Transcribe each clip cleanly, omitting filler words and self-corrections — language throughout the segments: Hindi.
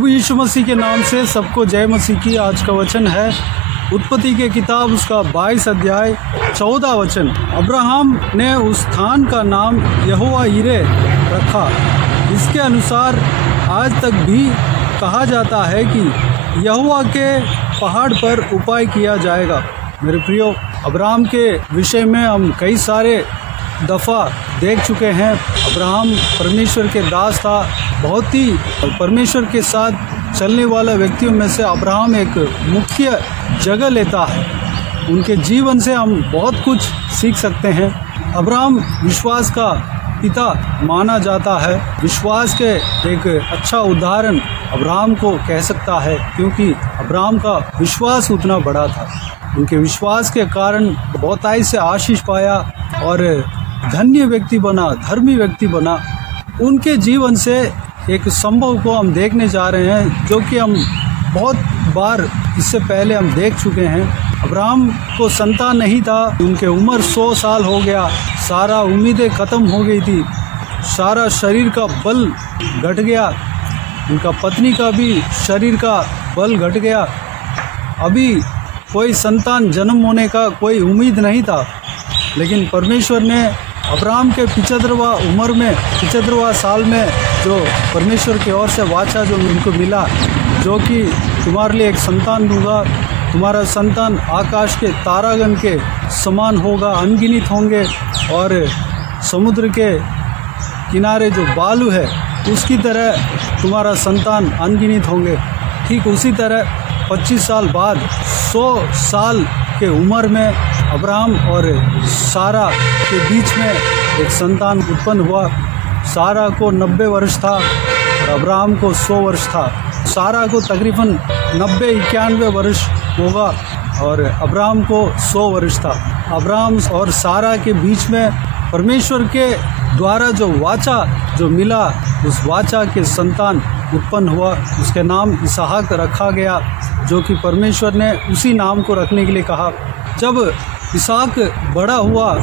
प्रभु यीशु मसीह के नाम से सबको जय मसीह की। आज का वचन है उत्पत्ति के किताब उसका 22 अध्याय 14 वचन। अब्राहम ने उस स्थान का नाम यहोवा यिरे रखा। इसके अनुसार आज तक भी कहा जाता है कि यहोवा के पहाड़ पर उपाय किया जाएगा। मेरे प्रियो, अब्राहम के विषय में हम कई सारे दफ़ा देख चुके हैं। अब्राहम परमेश्वर के दास था, बहुत ही परमेश्वर के साथ चलने वाला व्यक्तियों में से अब्राहम एक मुख्य जगह लेता है। उनके जीवन से हम बहुत कुछ सीख सकते हैं। अब्राहम विश्वास का पिता माना जाता है। विश्वास के एक अच्छा उदाहरण अब्राहम को कह सकता है, क्योंकि अब्राहम का विश्वास उतना बड़ा था। उनके विश्वास के कारण बहुतायत से आशीष पाया और धन्य व्यक्ति बना, धर्मी व्यक्ति बना। उनके जीवन से एक संभव को हम देखने जा रहे हैं, जो कि हम बहुत बार इससे पहले हम देख चुके हैं। अब्राहम को संतान नहीं था, उनके उम्र 100 साल हो गया। सारा उम्मीदें ख़त्म हो गई थी, सारा शरीर का बल घट गया, उनका पत्नी का भी शरीर का बल घट गया। अभी कोई संतान जन्म होने का कोई उम्मीद नहीं था, लेकिन परमेश्वर ने अब्राहम के 75वां उम्र में 75वां साल में जो परमेश्वर की ओर से वाचा जो उनको मिला, जो कि तुम्हारे लिए एक संतान दूंगा, तुम्हारा संतान आकाश के तारागण के समान होगा, अनगिनत होंगे, और समुद्र के किनारे जो बालू है उसकी तरह तुम्हारा संतान अनगिनत होंगे। ठीक उसी तरह 25 साल बाद 100 साल के उम्र में अब्राहम और सारा के बीच में एक संतान उत्पन्न हुआ। सारा को 90 वर्ष था और अब्राहम को 100 वर्ष था। सारा को तकरीबन 90-91 वर्ष होगा और अब्राहम को 100 वर्ष था। अब्राहम और सारा के बीच में परमेश्वर के द्वारा जो वाचा जो मिला, उस वाचा के संतान उत्पन्न हुआ। उसके नाम इसहाक रखा गया, जो कि परमेश्वर ने उसी नाम को रखने के लिए कहा। जब इसहाक बड़ा हुआ,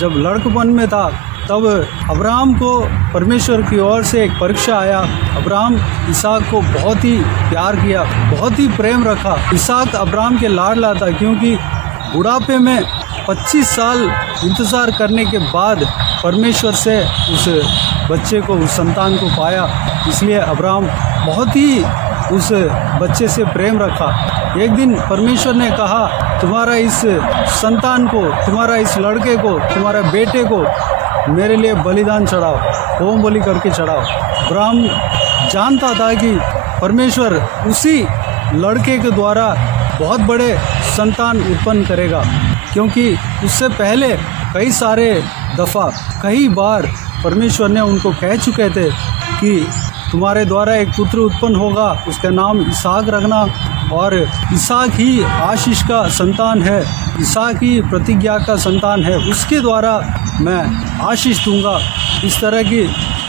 जब लड़कपन में था, तब अब्राहम को परमेश्वर की ओर से एक परीक्षा आया। अब्राहम इसहाक को बहुत ही प्यार किया, बहुत ही प्रेम रखा। इसहाक अब्राहम के लाडला था, क्योंकि बुढ़ापे में 25 साल इंतज़ार करने के बाद परमेश्वर से उस बच्चे को, उस संतान को पाया। इसलिए अब्राहम बहुत ही उस बच्चे से प्रेम रखा। एक दिन परमेश्वर ने कहा, तुम्हारा इस संतान को, तुम्हारा इस लड़के को, तुम्हारे बेटे को मेरे लिए बलिदान चढ़ाओ, होम बलि करके चढ़ाओ। अब्राहम जानता था कि परमेश्वर उसी लड़के के द्वारा बहुत बड़े संतान उत्पन्न करेगा, क्योंकि उससे पहले कई सारे दफ़ा, कई बार परमेश्वर ने उनको कह चुके थे कि तुम्हारे द्वारा एक पुत्र उत्पन्न होगा, उसका नाम इसहाक रखना, और इसहाक ही आशीष का संतान है, इसहाक ही प्रतिज्ञा का संतान है, उसके द्वारा मैं आशीष दूंगा। इस तरह की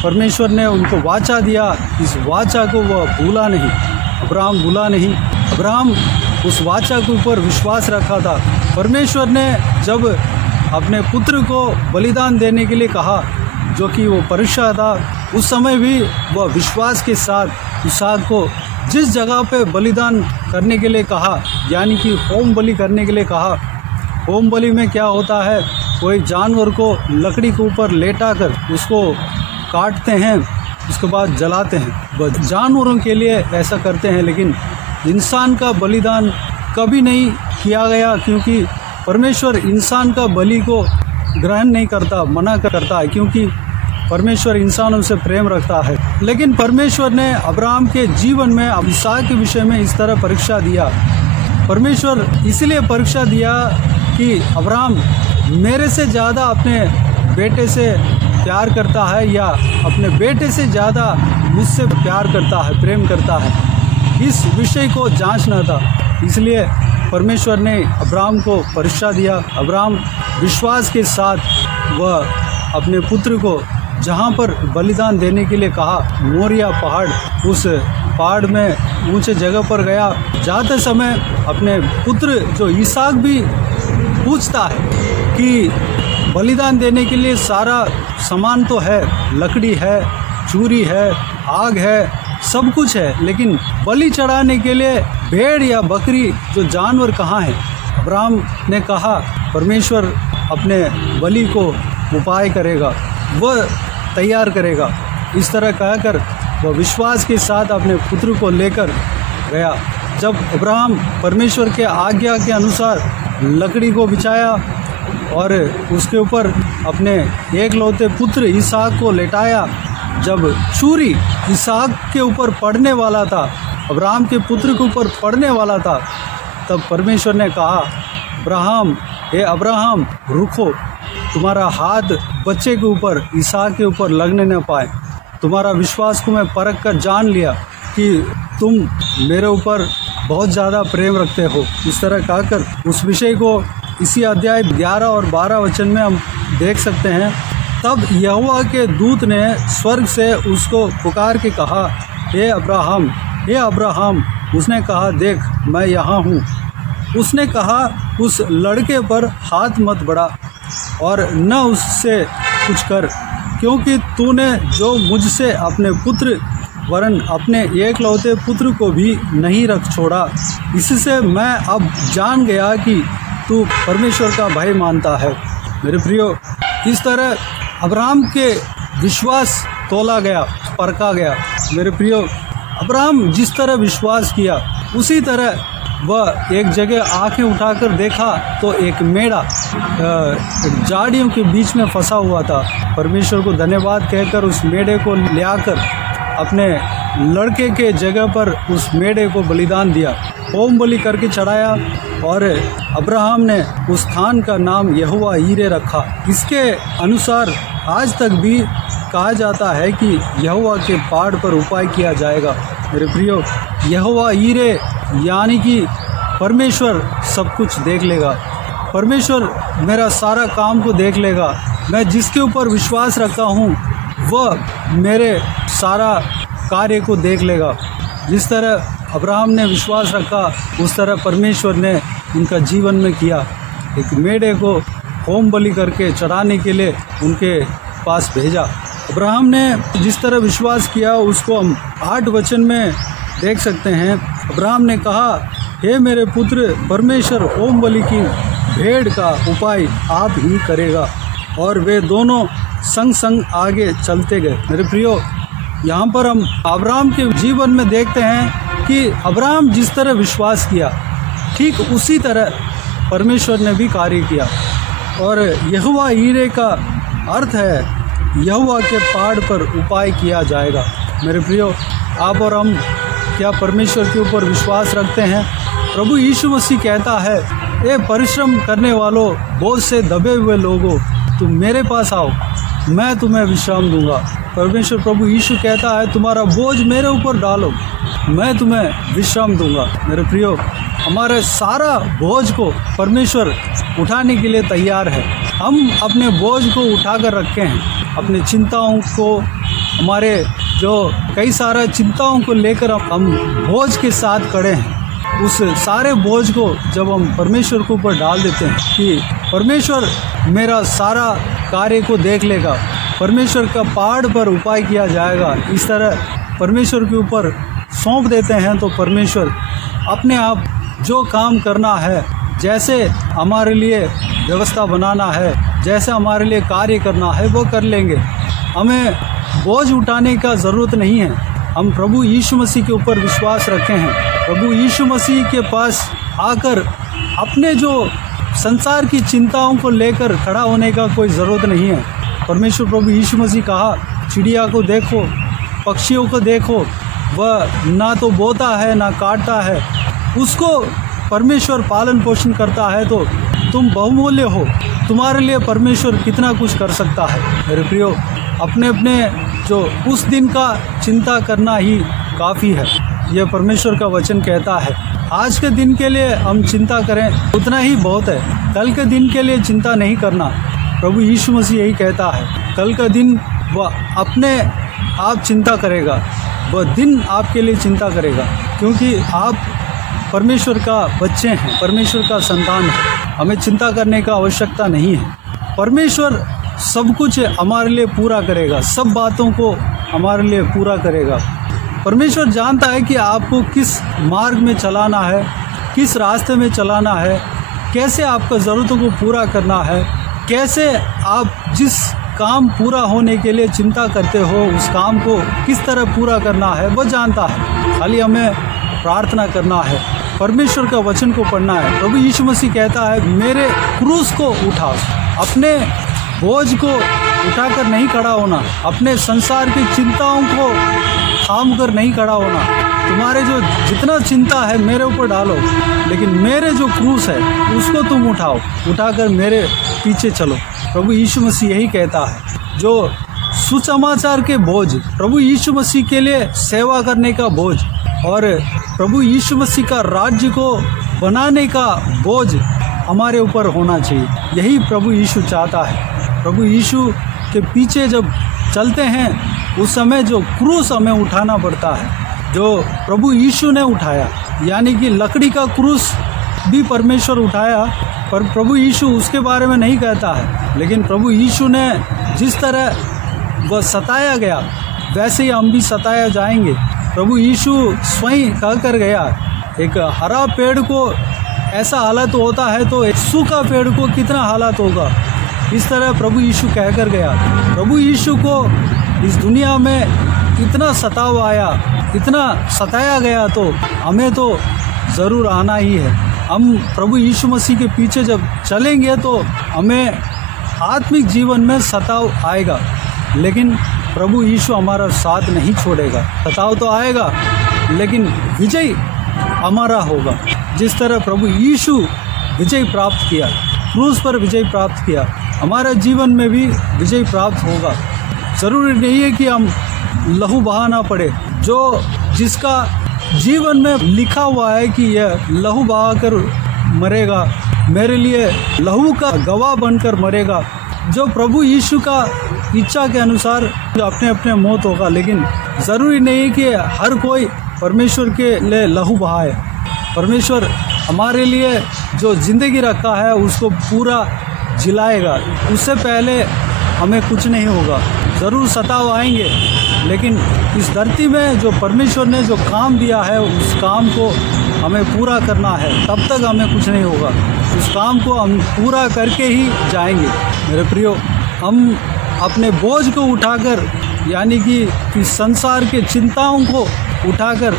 परमेश्वर ने उनको वाचा दिया। इस वाचा को वह भूला नहीं, अब्राहम भूला नहीं। अब्राहम उस वाचा के ऊपर विश्वास रखा था। परमेश्वर ने जब अपने पुत्र को बलिदान देने के लिए कहा, जो कि वो परीक्षा था, उस समय भी वह विश्वास के साथ इसहाक को जिस जगह पे बलिदान करने के लिए कहा, यानी कि होम बलि करने के लिए कहा। होम बलि में क्या होता है, कोई जानवर को लकड़ी के ऊपर लेटा कर उसको काटते हैं, उसके बाद जलाते हैं। जानवरों के लिए ऐसा करते हैं, लेकिन इंसान का बलिदान कभी नहीं किया गया, क्योंकि परमेश्वर इंसान का बलि को ग्रहण नहीं करता, मना करता है, क्योंकि परमेश्वर इंसानों से प्रेम रखता है। लेकिन परमेश्वर ने अब्राहम के जीवन में इसहाक के विषय में इस तरह परीक्षा दिया। परमेश्वर इसलिए परीक्षा दिया कि अब्राहम मेरे से ज़्यादा अपने बेटे से प्यार करता है, या अपने बेटे से ज़्यादा मुझसे प्यार करता है, प्रेम करता है। इस विषय को जांचना था, इसलिए परमेश्वर ने अब्राहम को परीक्षा दिया। अब्राहम विश्वास के साथ वह अपने पुत्र को जहाँ पर बलिदान देने के लिए कहा, मोरिया पहाड़, उस पहाड़ में ऊंचे जगह पर गया। जाते समय अपने पुत्र जो इसहाक भी पूछता है कि बलिदान देने के लिए सारा सामान तो है, लकड़ी है, चूरी है, आग है, सब कुछ है, लेकिन बलि चढ़ाने के लिए भेड़ या बकरी जो जानवर कहाँ है? अब्राहम ने कहा परमेश्वर अपने बलि को उपाय करेगा, वह तैयार करेगा। इस तरह कहकर वह विश्वास के साथ अपने पुत्र को लेकर गया। जब अब्राहम परमेश्वर के आज्ञा के अनुसार लकड़ी को बिछाया और उसके ऊपर अपने एकलौते पुत्र इसहाक को लेटाया, जब छुरी इसहाक के ऊपर पड़ने वाला था, अब्राहम के पुत्र के ऊपर पड़ने वाला था, तब परमेश्वर ने कहा अब्राहम, हे अब्राहम रुको, तुम्हारा हाथ बच्चे के ऊपर इसहाक के ऊपर लगने न पाए। तुम्हारा विश्वास को मैं परख कर जान लिया कि तुम मेरे ऊपर बहुत ज़्यादा प्रेम रखते हो। इस तरह कहकर उस विषय को इसी अध्याय 11 और 12 वचन में हम देख सकते हैं। तब यहोवा के दूत ने स्वर्ग से उसको पुकार के कहा हे अब्राहम, हे अब्राहम। उसने कहा देख मैं यहाँ हूँ। उसने कहा उस लड़के पर हाथ मत बढ़ा और न उससे कुछ कर, क्योंकि तूने जो मुझसे अपने पुत्र वरन अपने एकलौते पुत्र को भी नहीं रख छोड़ा। इससे मैं अब जान गया कि तू परमेश्वर का भय मानता है। मेरे प्रियो, इस तरह अब्राहम के विश्वास तोला गया, परखा गया। मेरे प्रियो, अब्राहम जिस तरह विश्वास किया उसी तरह वह एक जगह आंखें उठाकर देखा तो एक मेढ़ा झाड़ियों के बीच में फंसा हुआ था। परमेश्वर को धन्यवाद कहकर उस मेढ़े को ले आकर अपने लड़के के जगह पर उस मेढ़े को बलिदान दिया, होम बलि करके चढ़ाया और अब्राहम ने उस स्थान का नाम यहोवा यीरे रखा। इसके अनुसार आज तक भी कहा जाता है कि यहोवा के पहाड़ पर उपाय किया जाएगा। मेरे प्रियो, यहोवा यीरे यानी कि परमेश्वर सब कुछ देख लेगा, परमेश्वर मेरा सारा काम को देख लेगा। मैं जिसके ऊपर विश्वास रखता हूँ वह मेरे सारा कार्य को देख लेगा। जिस तरह अब्राहम ने विश्वास रखा उस तरह परमेश्वर ने उनका जीवन में किया। एक मेढ़े को होम बलि करके चढ़ाने के लिए उनके पास भेजा। अब्राहम ने जिस तरह विश्वास किया उसको हम 8 वचन में देख सकते हैं। अब्राहम ने कहा हे मेरे पुत्र, परमेश्वर होम बलि की भेड़ का उपाय आप ही करेगा। और वे दोनों संग संग आगे चलते गए। मेरे प्रियो, यहाँ पर हम अब्राहम के जीवन में देखते हैं कि अब्राहम जिस तरह विश्वास किया ठीक उसी तरह परमेश्वर ने भी कार्य किया। और यहोवा यीरे का अर्थ है यहोवा के पहाड़ पर उपाय किया जाएगा। मेरे प्रियो, आप और हम क्या परमेश्वर के ऊपर विश्वास रखते हैं? प्रभु यीशु मसीह कहता है ए परिश्रम करने वालों, बोझ से दबे हुए लोगों, तुम मेरे पास आओ, मैं तुम्हें विश्राम दूंगा। परमेश्वर प्रभु यीशु कहता है तुम्हारा बोझ मेरे ऊपर डालो, मैं तुम्हें विश्राम दूंगा। मेरे प्रियो, हमारे सारा बोझ को परमेश्वर उठाने के लिए तैयार है। हम अपने बोझ को उठाकर रखे हैं, अपने चिंताओं को, हमारे जो कई सारा चिंताओं को लेकर हम बोझ के साथ खड़े हैं। उस सारे बोझ को जब हम परमेश्वर के ऊपर डाल देते हैं कि परमेश्वर मेरा सारा कार्य को देख लेगा, परमेश्वर का पहाड़ पर उपाय किया जाएगा, इस तरह परमेश्वर के ऊपर सौंप देते हैं तो परमेश्वर अपने आप जो काम करना है, जैसे हमारे लिए व्यवस्था बनाना है, जैसे हमारे लिए कार्य करना है वो कर लेंगे। हमें बोझ उठाने का ज़रूरत नहीं है। हम प्रभु यीशु मसीह के ऊपर विश्वास रखे हैं। प्रभु यीशु मसीह के पास आकर अपने जो संसार की चिंताओं को लेकर खड़ा होने का कोई ज़रूरत नहीं है। परमेश्वर प्रभु यीशु मसीह कहा चिड़िया को देखो, पक्षियों को देखो, वह ना तो बोता है ना काटता है, उसको परमेश्वर पालन पोषण करता है, तो तुम बहुमूल्य हो, तुम्हारे लिए परमेश्वर कितना कुछ कर सकता है। मेरे प्रियो, अपने अपने जो उस दिन का चिंता करना ही काफ़ी है, यह परमेश्वर का वचन कहता है। आज के दिन के लिए हम चिंता करें उतना ही बहुत है, कल के दिन के लिए चिंता नहीं करना। प्रभु यीशु मसीह यही कहता है, कल का दिन वह अपने आप चिंता करेगा, वह दिन आपके लिए चिंता करेगा, क्योंकि आप परमेश्वर का बच्चे हैं, परमेश्वर का संतान है। हमें चिंता करने का आवश्यकता नहीं है। परमेश्वर सब कुछ हमारे लिए पूरा करेगा, सब बातों को हमारे लिए पूरा करेगा। परमेश्वर जानता है कि आपको किस मार्ग में चलाना है, किस रास्ते में चलाना है, कैसे आपका ज़रूरतों को पूरा करना है, कैसे आप जिस काम पूरा होने के लिए चिंता करते हो उस काम को किस तरह पूरा करना है, वो जानता है। खाली हमें प्रार्थना करना है, परमेश्वर का वचन को पढ़ना है। प्रभु यीशु मसीह कहता है मेरे क्रूस को उठाओ, अपने बोझ को उठाकर नहीं खड़ा होना, अपने संसार की चिंताओं को थाम कर नहीं खड़ा होना। तुम्हारे जो जितना चिंता है मेरे ऊपर डालो, लेकिन मेरे जो क्रूस है उसको तुम उठाओ, उठाकर मेरे पीछे चलो। प्रभु यीशु मसीह यही कहता है। जो सुसमाचार के बोझ, प्रभु यीशु मसीह के लिए सेवा करने का बोझ और प्रभु यीशु मसीह का राज्य को बनाने का बोझ हमारे ऊपर होना चाहिए। यही प्रभु यीशु चाहता है। प्रभु यीशु के पीछे जब चलते हैं उस समय जो क्रूस हमें उठाना पड़ता है, जो प्रभु यीशु ने उठाया, यानी कि लकड़ी का क्रूस भी परमेश्वर उठाया, पर प्रभु यीशु उसके बारे में नहीं कहता है। लेकिन प्रभु यीशु ने जिस तरह वह सताया गया वैसे ही हम भी सताया जाएंगे। प्रभु यीशु स्वयं कह कर गया, एक हरा पेड़ को ऐसा हालत होता है तो एक सूखा पेड़ को कितना हालत होगा, इस तरह प्रभु यीशु कह कर गया। प्रभु यीशु को इस दुनिया में इतना सताव आया, इतना सताया गया, तो हमें तो ज़रूर आना ही है। हम प्रभु यीशु मसीह के पीछे जब चलेंगे तो हमें आत्मिक जीवन में सताव आएगा, लेकिन प्रभु यीशु हमारा साथ नहीं छोड़ेगा। सताव तो आएगा लेकिन विजय हमारा होगा। जिस तरह प्रभु यीशु विजय प्राप्त किया, क्रूस पर विजय प्राप्त किया, हमारा जीवन में भी विजय प्राप्त होगा। ज़रूरी नहीं है कि हम लहू बहाना पड़े। जो जिसका जीवन में लिखा हुआ है कि यह लहू बहाकर मरेगा, मेरे लिए लहू का गवाह बनकर मरेगा, जो प्रभु यीशु का इच्छा के अनुसार अपने अपने मौत होगा। लेकिन ज़रूरी नहीं कि हर कोई परमेश्वर के लिए लहू बहाए। परमेश्वर हमारे लिए जो ज़िंदगी रखा है उसको पूरा जिलाएगा। उससे पहले हमें कुछ नहीं होगा। ज़रूर सताव आएंगे, लेकिन इस धरती में जो परमेश्वर ने जो काम दिया है उस काम को हमें पूरा करना है। तब तक हमें कुछ नहीं होगा। उस काम को हम पूरा करके ही जाएंगे। मेरे प्रियो, हम अपने बोझ को उठाकर, यानी कि इस संसार के चिंताओं को उठाकर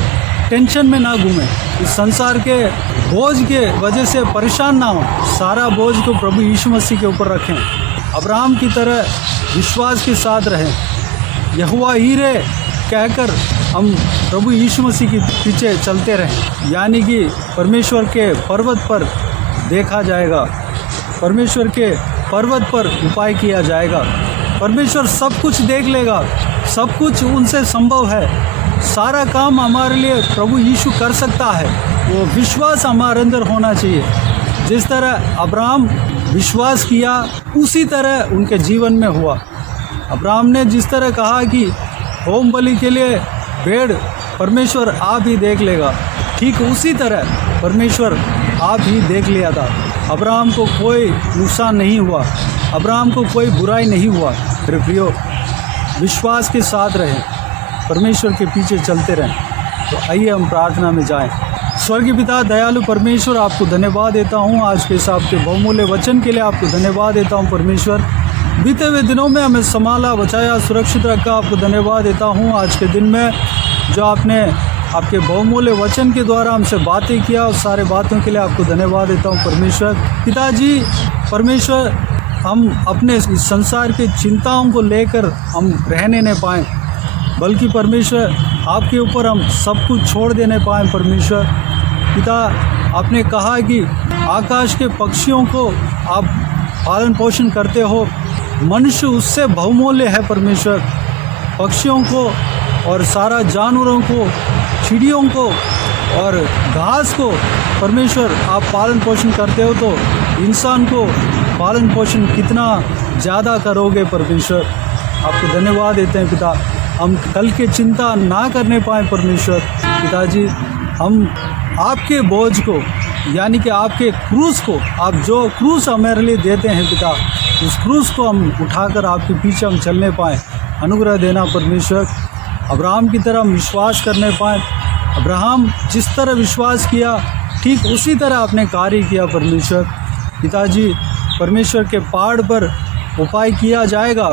टेंशन में ना घूमें, इस संसार के बोझ के वजह से परेशान ना हो। सारा बोझ को प्रभु यीशु मसीह के ऊपर रखें। अब्राहम की तरह विश्वास के साथ रहें। यहोवा हीरे कहकर हम प्रभु यीशु मसीह के पीछे चलते रहें, यानी कि परमेश्वर के पर्वत पर देखा जाएगा, परमेश्वर के पर्वत पर उपाय किया जाएगा। परमेश्वर सब कुछ देख लेगा, सब कुछ उनसे संभव है। सारा काम हमारे लिए प्रभु यीशु कर सकता है। वो विश्वास हमारे अंदर होना चाहिए। जिस तरह अब्राहम विश्वास किया उसी तरह उनके जीवन में हुआ। अब्राहम ने जिस तरह कहा कि होम बलि के लिए भेड़ परमेश्वर आप ही देख लेगा, ठीक उसी तरह परमेश्वर आप ही देख लिया था। अब्राहम को कोई नुकसान नहीं हुआ, अब्राहम को कोई बुराई नहीं हुआ। मेरे प्रियो, विश्वास के साथ रहें, परमेश्वर के पीछे चलते रहें। तो आइए हम प्रार्थना में जाएं। स्वर्गीय पिता दयालु परमेश्वर, आपको धन्यवाद देता हूँ आज के हिसाब के बहुमूल्य वचन के लिए। आपको धन्यवाद देता हूँ परमेश्वर, बीते हुए दिनों में हमें संभाला, बचाया, सुरक्षित रखा। आपको धन्यवाद देता हूँ आज के दिन में जो आपने आपके बहुमूल्य वचन के द्वारा हमसे बातें किया, उस सारे बातों के लिए आपको धन्यवाद देता हूँ परमेश्वर। पिताजी परमेश्वर, हम अपने इस संसार के चिंताओं को लेकर हम रहने न पाएँ, बल्कि परमेश्वर आपके ऊपर हम सब कुछ छोड़ देने पाएँ। परमेश्वर पिता, आपने कहा कि आकाश के पक्षियों को आप पालन पोषण करते हो, मनुष्य उससे बहुमूल्य है परमेश्वर। पक्षियों को और सारा जानवरों को, चिड़ियों को और घास को परमेश्वर आप पालन पोषण करते हो, तो इंसान को पालन पोषण कितना ज़्यादा करोगे परमेश्वर। आपको धन्यवाद देते हैं पिता। हम कल के चिंता ना करने पाएँ परमेश्वर। पिताजी, हम आपके बोझ को, यानी कि आपके क्रूस को, आप जो क्रूस हमारे लिए देते हैं पिता, उस क्रूस को हम उठाकर आपके पीछे हम चलने पाएँ। अनुग्रह देना परमेश्वर। अब्राहम की तरह हम विश्वास करने पाएँ। अब्राहम जिस तरह विश्वास किया ठीक उसी तरह आपने कार्य किया परमेश्वर। पिताजी, परमेश्वर के पहाड़ पर उपाय किया जाएगा,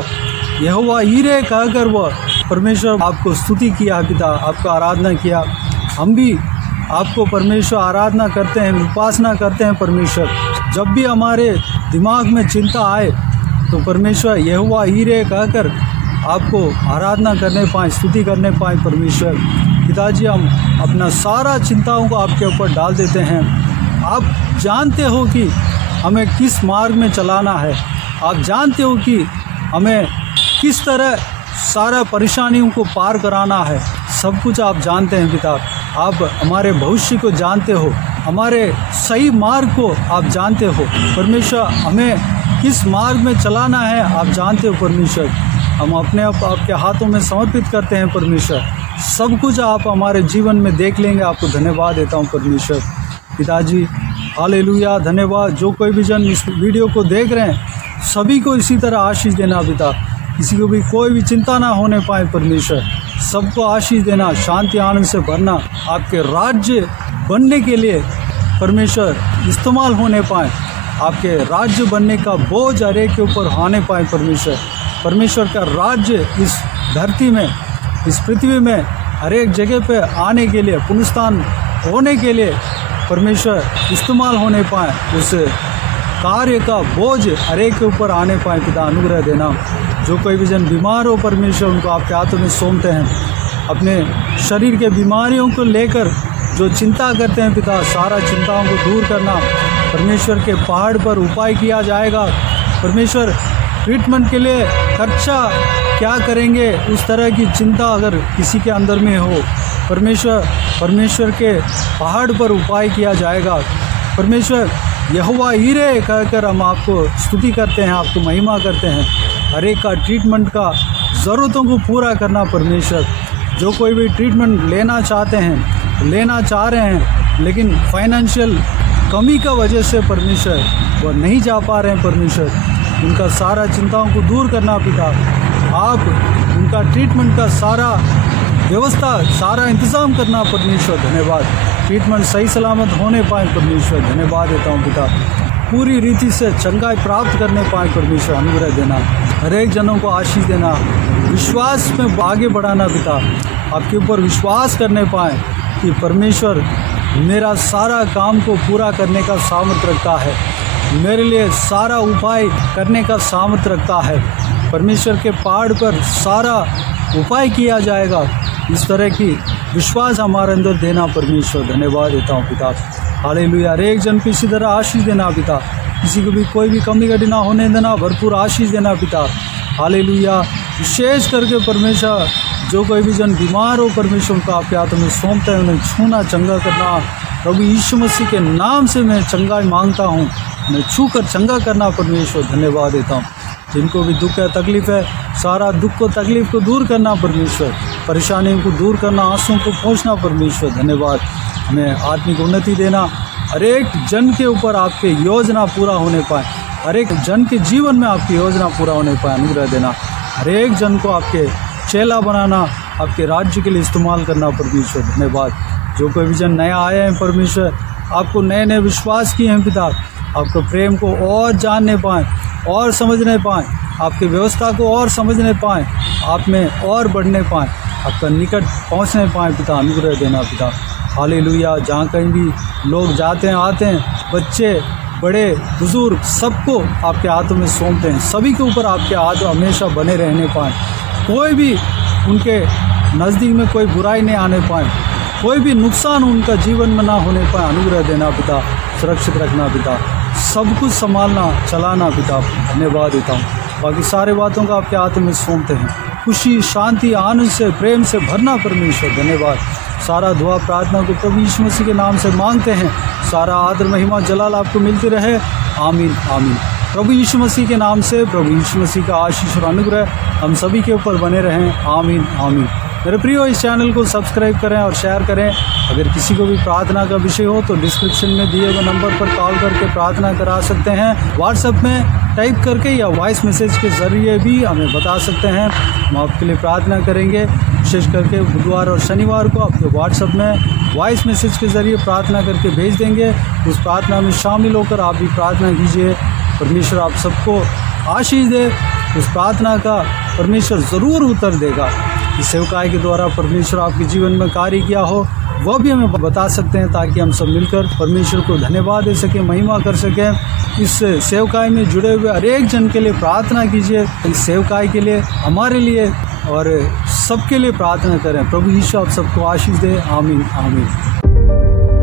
यहोवा यीरे कहकर वह परमेश्वर आपको स्तुति किया है पिता, आपका आराधना किया। हम भी आपको परमेश्वर आराधना करते हैं, उपासना करते हैं परमेश्वर। जब भी हमारे दिमाग में चिंता आए तो परमेश्वर यहोवा यीरे कहकर आपको आराधना करने पाएँ, स्तुति करने पाएँ परमेश्वर। पिताजी, हम अपना सारा चिंताओं को आपके ऊपर डाल देते हैं। आप जानते हो कि हमें किस मार्ग में चलाना है, आप जानते हो कि हमें किस तरह सारा परेशानियों को पार कराना है। सब कुछ आप जानते हैं पिता। आप हमारे भविष्य को जानते हो, हमारे सही मार्ग को आप जानते हो परमेश्वर। हमें किस मार्ग में चलाना है आप जानते हो परमेश्वर। हम अपने आप आपके हाथों में समर्पित करते हैं परमेश्वर। सब कुछ आप हमारे जीवन में देख लेंगे। आपको धन्यवाद देता हूँ परमेश्वर। पिताजी, हालेलुया, धन्यवाद। जो कोई भी जन इस वीडियो को देख रहे हैं सभी को इसी तरह आशीष देना पिता। किसी को भी कोई भी चिंता ना होने पाए परमेश्वर। सबको आशीष देना, शांति आनंद से भरना, आपके राज्य बनने के लिए परमेश्वर इस्तेमाल होने पाए। आपके राज्य बनने का बोझ हर एक के ऊपर आने पाए परमेश्वर। परमेश्वर का राज्य इस धरती में, इस पृथ्वी में हर एक जगह पे आने के लिए, पुनरुत्थान होने के लिए परमेश्वर इस्तेमाल होने पाए। उस कार्य का बोझ हर एक के ऊपर आने पाए पिता, अनुग्रह देना। जो कोई भी जन बीमार हो परमेश्वर, उनको आपके हाथों में सौंपते हैं। अपने शरीर के बीमारियों को लेकर जो चिंता करते हैं पिता, सारा चिंताओं को दूर करना। परमेश्वर के पहाड़ पर उपाय किया जाएगा परमेश्वर। ट्रीटमेंट के लिए खर्चा क्या करेंगे, उस तरह की चिंता अगर किसी के अंदर में हो परमेश्वर के पहाड़ पर उपाय किया जाएगा परमेश्वर। यहोवा यीरे कहकर हम आपको स्तुति करते हैं, आपको महिमा करते हैं। हर एक का ट्रीटमेंट का ज़रूरतों को पूरा करना परमेश्वर। जो कोई भी ट्रीटमेंट लेना चाहते हैं, लेना चाह रहे हैं, लेकिन फाइनेंशियल कमी का वजह से परमेश्वर वो नहीं जा पा रहे हैं परमेश्वर, उनका सारा चिंताओं को दूर करना पिता। आप उनका ट्रीटमेंट का सारा व्यवस्था, सारा इंतज़ाम करना परमेश्वर। धन्यवाद। ट्रीटमेंट सही सलामत होने पाए परमेश्वर। धन्यवाद देता हूँ पिता। पूरी रीति से चंगाई प्राप्त करने पाए परमेश्वर, अनुग्रह देना। हर एक जनों को आशीष देना, विश्वास में आगे बढ़ाना पिता। आपके ऊपर विश्वास करने पाए कि परमेश्वर मेरा सारा काम को पूरा करने का सामर्थ्य रखता है, मेरे लिए सारा उपाय करने का सामर्थ्य रखता है। परमेश्वर के पहाड़ पर सारा उपाय किया जाएगा, इस तरह की विश्वास हमारे अंदर देना परमेश्वर। धन्यवाद देता हूँ पिता। हालेलुया। हर एक जन को इसी तरह आशीष देना पिता। किसी को भी कोई भी कमी घटी ना होने देना, भरपूर आशीष देना पिता। हालेलुया। विशेष करके परमेश्वर, जो कोई भी जन बीमार हो परमेश्वर, को आपके हाथों में सौंपते हैं, उन्हें छूना, चंगा करना। प्रभु यीशु मसीह के नाम से मैं चंगाई मांगता हूँ, मैं छू कर चंगा करना परमेश्वर। धन्यवाद देता हूँ। जिनको भी दुख है, तकलीफ़ है, सारा दुख को, तकलीफ़ को दूर करना परमेश्वर। परेशानियों को दूर करना, आंसुओं को पहुँचना परमेश्वर। धन्यवाद। हमें आत्मिक उन्नति देना। हर एक जन के ऊपर आपके योजना पूरा होने पाए, हर एक जन के जीवन में आपकी योजना पूरा होने पाए, अनुग्रह देना। हर एक जन को आपके चेला बनाना, आपके राज्य के लिए इस्तेमाल करना परमेश्वर। धन्यवाद। जो कोई भी जन नया आए हैं परमेश्वर, आपको नए नए विश्वास किए हैं पिता, आपके प्रेम को और जानने पाएँ और समझने पाएँ, आपकी व्यवस्था को और समझने पाएँ, आप में और बढ़ने पाएँ, आपका निकट पहुँचने पाएँ पिता, अनुग्रह देना पिता। हालेलुया। जहाँ कहीं भी लोग जाते हैं, आते हैं, बच्चे, बड़े, बुजुर्ग, सबको आपके हाथों में सौंपते हैं। सभी के ऊपर आपके हाथ हमेशा बने रहने पाएँ। कोई भी उनके नज़दीक में कोई बुराई नहीं आने पाए, कोई भी नुकसान उनका जीवन में ना होने पाए, अनुग्रह देना पिता। सुरक्षित रखना पिता, सब कुछ संभालना, चलाना पिता। धन्यवाद देता हूँ। बाकी सारे बातों का आपके हाथ में सौंपते हैं। खुशी, शांति, आनंद से, प्रेम से भरना परमेश्वर। धन्यवाद। सारा दुआ प्रार्थना को प्रभु यीशु मसीह के नाम से मांगते हैं। सारा आदर, महिमा, जलाल आपको मिलती रहे। आमीन आमीन। प्रभु यीशु मसीह के नाम से प्रभु यीशु मसीह का आशीष और अनुग्रह हम सभी के ऊपर बने रहें। आमीन आमीन। मेरे प्रियो, इस चैनल को सब्सक्राइब करें और शेयर करें। अगर किसी को भी प्रार्थना का विषय हो तो डिस्क्रिप्शन में दिए गए नंबर पर कॉल करके प्रार्थना करा सकते हैं। व्हाट्सएप में टाइप करके या वॉइस मैसेज के ज़रिए भी हमें बता सकते हैं, हम आपके लिए प्रार्थना करेंगे। विशेष करके बुधवार और शनिवार को आपके व्हाट्सएप में वॉइस मैसेज के ज़रिए प्रार्थना करके भेज देंगे। उस प्रार्थना में शामिल होकर आप भी प्रार्थना कीजिए। परमेश्वर आप सबको आशीष दे। उस प्रार्थना का परमेश्वर ज़रूर उत्तर देगा। इस सेवकाई के द्वारा परमेश्वर आपके जीवन में कार्य किया हो वह भी हमें बता सकते हैं, ताकि हम सब मिलकर परमेश्वर को धन्यवाद दे सकें, महिमा कर सकें। इस सेवकाई में जुड़े हुए हर एक जन के लिए प्रार्थना कीजिए। इस सेवकाई के लिए, हमारे लिए और सबके लिए प्रार्थना करें। प्रभु यीशु आप सबको आशीष दे। आमीन आमीन।